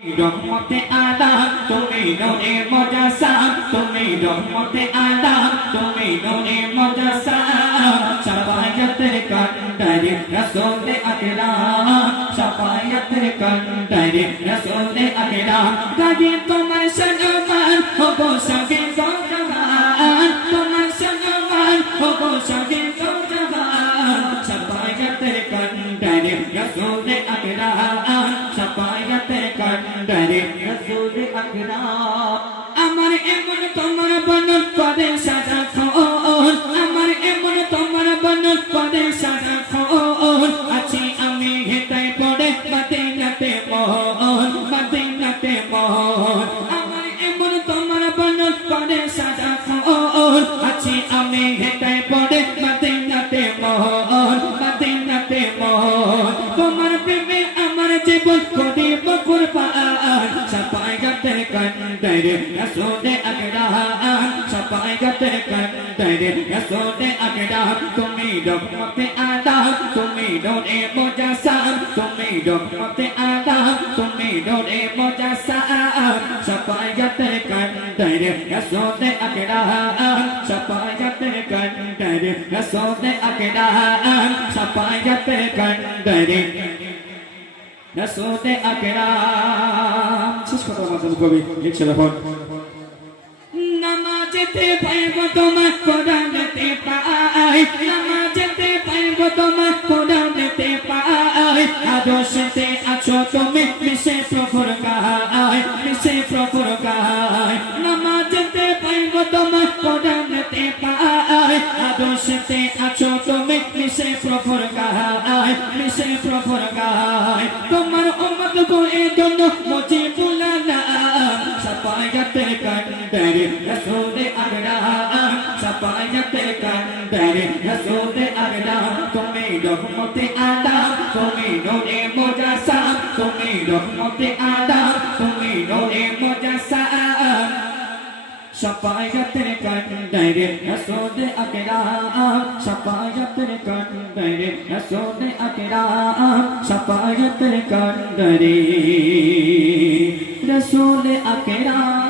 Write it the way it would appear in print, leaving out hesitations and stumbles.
রহমতে আলাম তুমি নূরে মুজাসসাম তুমি রহমতে আলাম তুমি নূরে মুজাসসাম শাফায়াতের কান্ডারি রাসূল আকরাম শাফায়াতের কান্ডারি রাসূল আকরাম গায়ে তোমার সম্মান হবো সবে জাহান তোমার সম্মান হবো সবে জাহান শাফায়াতের কান্ডারি রাসূল আকরাম শাফায়াতের কান্ডারি রাসূল আকরাম আমার এমন তোমার বনন করে সাজা খোল আমার এমন তোমার বনন করে সাজা খোল আছি আমি হেতাই পড়ে মদিনাতে মোহন আমার এমন তোমার বনন করে সাজা খোল আছি আমি হেতাই পড়ে মদিনাতে মোহন তোমার প্রেমে আমার জীবন করিব কুরবান শাফায়াতের কান্ডারি রাসূল আকরাম শাফায়াতের কান্ডারি রাসূল আকরাম তুমি রহমতে আলাম তুমি নূরে মুজাসসাম তুমি রহমতে আলাম তুমি নূরে মুজাসসাম শাফায়াতের কান্ডারি রাসূল আকরাম শাফায়াতের কান্ডারি রাসূল আকরাম শাফায়াতের কান্ডারি রাসূল আকরাম শেষ কথা মাঝে কবি লিখছে দেখুন নামাজেতে পাইব তোমার কোরআনেতে পাই নামাজেতে পাইব তোমার কোরআনেতে পাই আদর্শেতে আছো তুমি মিশে প্রভুর গায় নামাজেতে পাইব তোমার কোরআনেতে পাই আদর্শেতে আছো তুমি মিশে প্রভুর গায় তোমার উম্মত কো এ জন্য মুজিবুল আলাম শাফায়াতের কান্ডারি রাসূল আকরাম শাফায়াতের কান্ডারি রাসূল আকরাম তুমি রহমতে আলাম তুমি নূরে মুজাসসাম তুমি রহমতে আলাম তুমি নূরে মুজাসসাম শাফায়াতের কান্ডারি রাসূল আকরাম শাফায়াতের কান্ডারি রাসূল আকরাম শাফায়াতের কান্ডারি রাসূল আকরাম